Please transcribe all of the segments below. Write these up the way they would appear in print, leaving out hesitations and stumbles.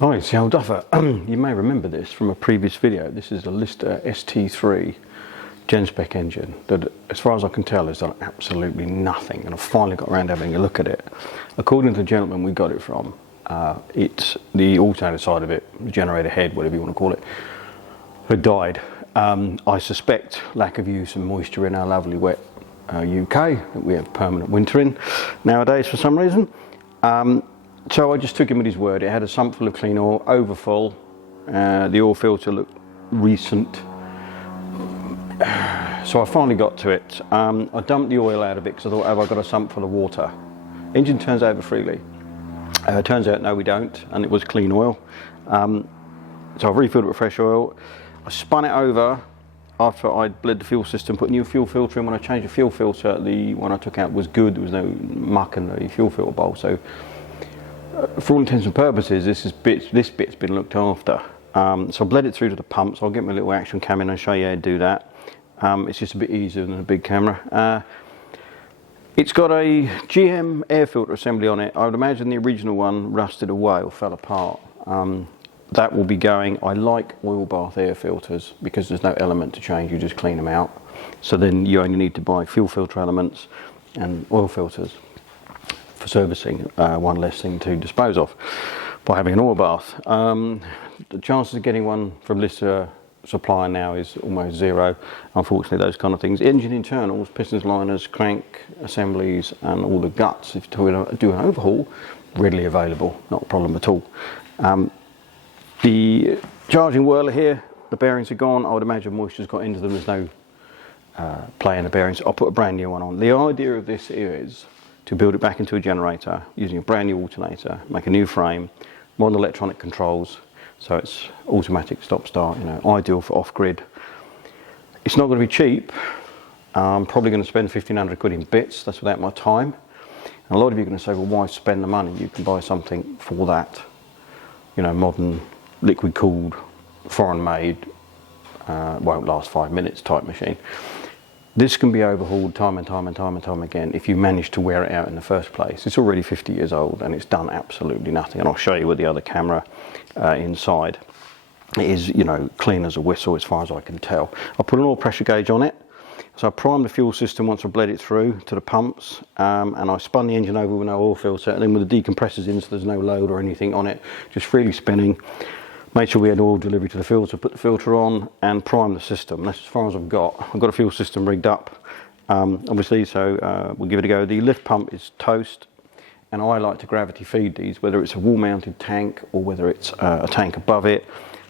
Hi, it's the old duffer. You may remember this from a previous video. This is a Lister ST3 gen spec engine that, as far as I can tell, has done absolutely nothing, and I've finally got around to having a look at it. According to the gentleman we got it from, it's the alternator side of it, the generator head, whatever you want to call it, had died. I suspect lack of use and moisture in our lovely wet UK that we have permanent winter in nowadays for some reason. So I just took him at his word. It had a sump full of clean oil, overfull. The oil filter looked recent. So I finally got to it. I dumped the oil out of it because I thought, have I got a sump full of water? Engine turns over freely. Turns out, no, we don't, and it was clean oil. So I've refilled it with fresh oil. I spun it over after I'd bled the fuel system, put a new fuel filter in. When I changed the fuel filter, the one I took out was good. There was no muck in the fuel filter bowl. So for all intents and purposes, this bit's been looked after. So I bled it through to the pumps. I'll get my little action cam in and show you how to do that. It's just a bit easier than a big camera. It's got a GM air filter assembly on it. I would imagine the original one rusted away or fell apart. That will be going. I like oil bath air filters because there's no element to change, you just clean them out. So then you only need to buy fuel filter elements and oil filters for servicing, one less thing to dispose of by having an oil bath. The chances of getting one from Lister supplier now is almost zero, unfortunately. Those kind of things. Engine internals, pistons, liners, crank assemblies and all the guts, if you do an overhaul, readily available, not a problem at all. The charging whirler here, the bearings are gone. I would imagine moisture's got into them. There's no play in the bearings. I'll put a brand new one on. The idea of this is to build it back into a generator using a brand new alternator, make a new frame, modern electronic controls, so it's automatic stop-start, ideal for off-grid. It's not going to be cheap. I'm probably going to spend 1,500 quid in bits. That's without my time. And a lot of you are going to say, well, why spend the money? You can buy something for that, modern liquid-cooled, foreign-made, won't last 5 minutes type machine. This can be overhauled time and time and time and time again if you manage to wear it out in the first place. It's already 50 years old and it's done absolutely nothing. And I'll show you with the other camera inside. It is, clean as a whistle as far as I can tell. I put an oil pressure gauge on it. So I primed the fuel system once I bled it through to the pumps, and I spun the engine over with no oil filter, and then with the decompressors in so there's no load or anything on it, just freely spinning. Made sure we had oil delivery to the filter, put the filter on and prime the system. That's as far as I've got. I've got a fuel system rigged up, obviously, so we'll give it a go. The lift pump is toast, and I like to gravity feed these, whether it's a wall mounted tank or whether it's a tank above it.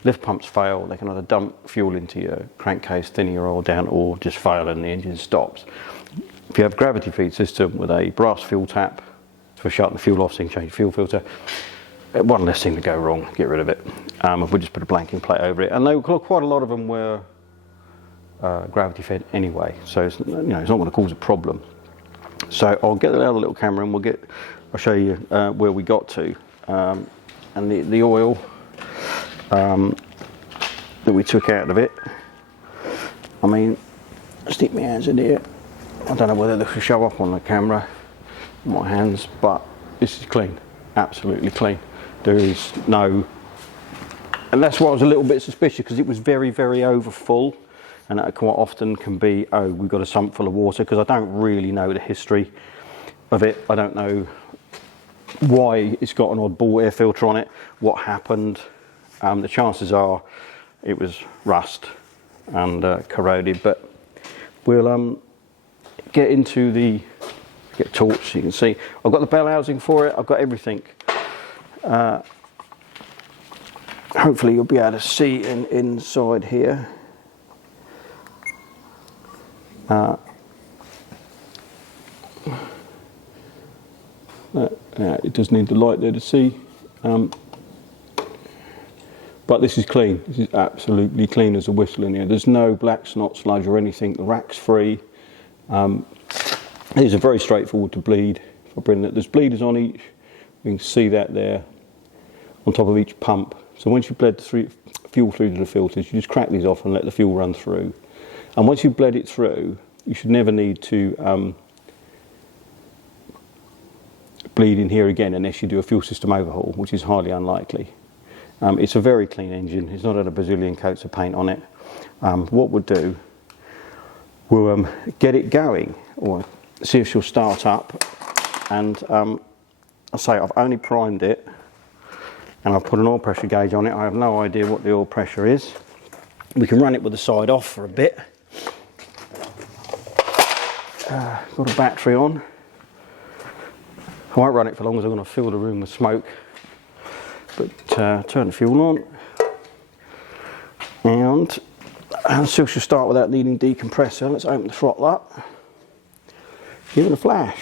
Lift pumps fail, they can either dump fuel into your crankcase, thin your oil down, or just fail and the engine stops. If you have a gravity feed system with a brass fuel tap for shutting the fuel off so you can change the fuel filter, one less thing to go wrong, get rid of it. If we just put a blanking plate over it, and quite a lot of them were gravity fed anyway, so it's not going to cause a problem. So I'll get the other little camera and I'll show you where we got to, and the oil that we took out of it. I mean, stick my hands in here. I don't know whether this will show up on the camera, my hands, but this is clean, absolutely clean. There is no, and that's why I was a little bit suspicious, because it was very, very overfull, and that quite often can be, oh, we've got a sump full of water, because I don't really know the history of it. I don't know why it's got an oddball air filter on it, what happened. The chances are it was rust and corroded, but we'll get into get a torch so you can see. I've got the bell housing for it, I've got everything. Hopefully you'll be able to see inside here. It does need the light there to see. But this is clean. This is absolutely clean as a whistle in here. There's no black snot, sludge or anything. The rack's free. These are very straightforward to bleed. If I bring that, there's bleeders on each. You can see that there on top of each pump. So once you've bled the fuel through to the filters, you just crack these off and let the fuel run through. And once you've bled it through, you should never need to bleed in here again unless you do a fuel system overhaul, which is highly unlikely. It's a very clean engine. It's not had a bazillion coats of paint on it. What we'll do, we'll get it going, or see if she'll start up. And I say I've only primed it, and I've put an oil pressure gauge on it. I have no idea what the oil pressure is. We can run it with the side off for a bit. Got a battery on. I won't run it for long as I'm going to fill the room with smoke. But turn the fuel on. And so she'll start without needing decompressor. Let's open the throttle up. Give it a flash.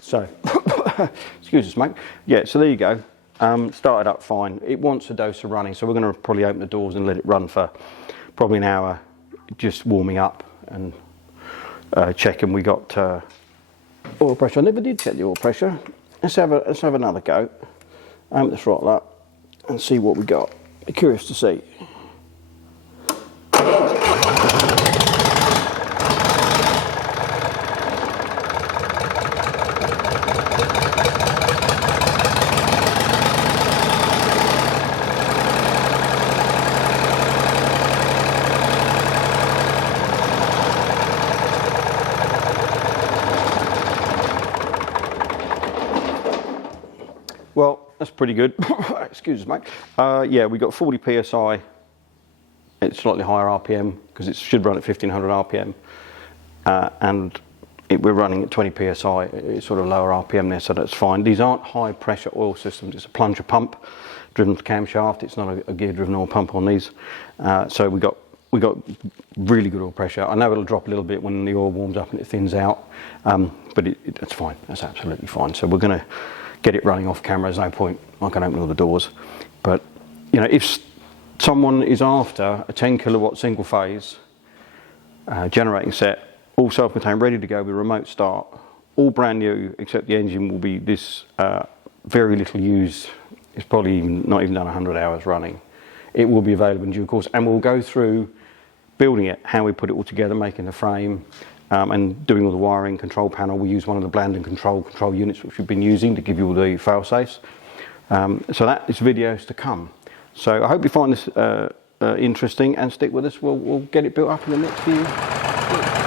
So, excuse us, mate. Yeah, so there you go. Started up fine. It wants a dose of running, so we're going to probably open the doors and let it run for probably an hour, just warming up and checking we got oil pressure. I never did check the oil pressure. Let's have another go. Open the throttle up and see what we got. Be curious to see. Well, that's pretty good. Excuse me, mate. Yeah, we got 40 psi. It's slightly higher RPM because it should run at 1500 RPM, and we're running at 20 psi. It's sort of lower RPM there, so that's fine. These aren't high pressure oil systems. It's a plunger pump driven camshaft. It's not a gear driven oil pump on these. So we got really good oil pressure. I know it'll drop a little bit when the oil warms up and it thins out, but that's fine. That's absolutely fine. So we're going to get it running off camera. There's no point. I can open all the doors. But you know, if someone is after a 10 kilowatt single phase generating set, all self-contained, ready to go with remote start, all brand new, except the engine will be this very little used. It's probably not even done 100 hours running. It will be available in due course, and we'll go through building it, how we put it all together, making the frame, and doing all the wiring, control panel. We use one of the Bland and control units which we've been using to give you all the fail safes. So that is videos to come. So I hope you find this interesting and stick with us. We'll get it built up in the next few weeks.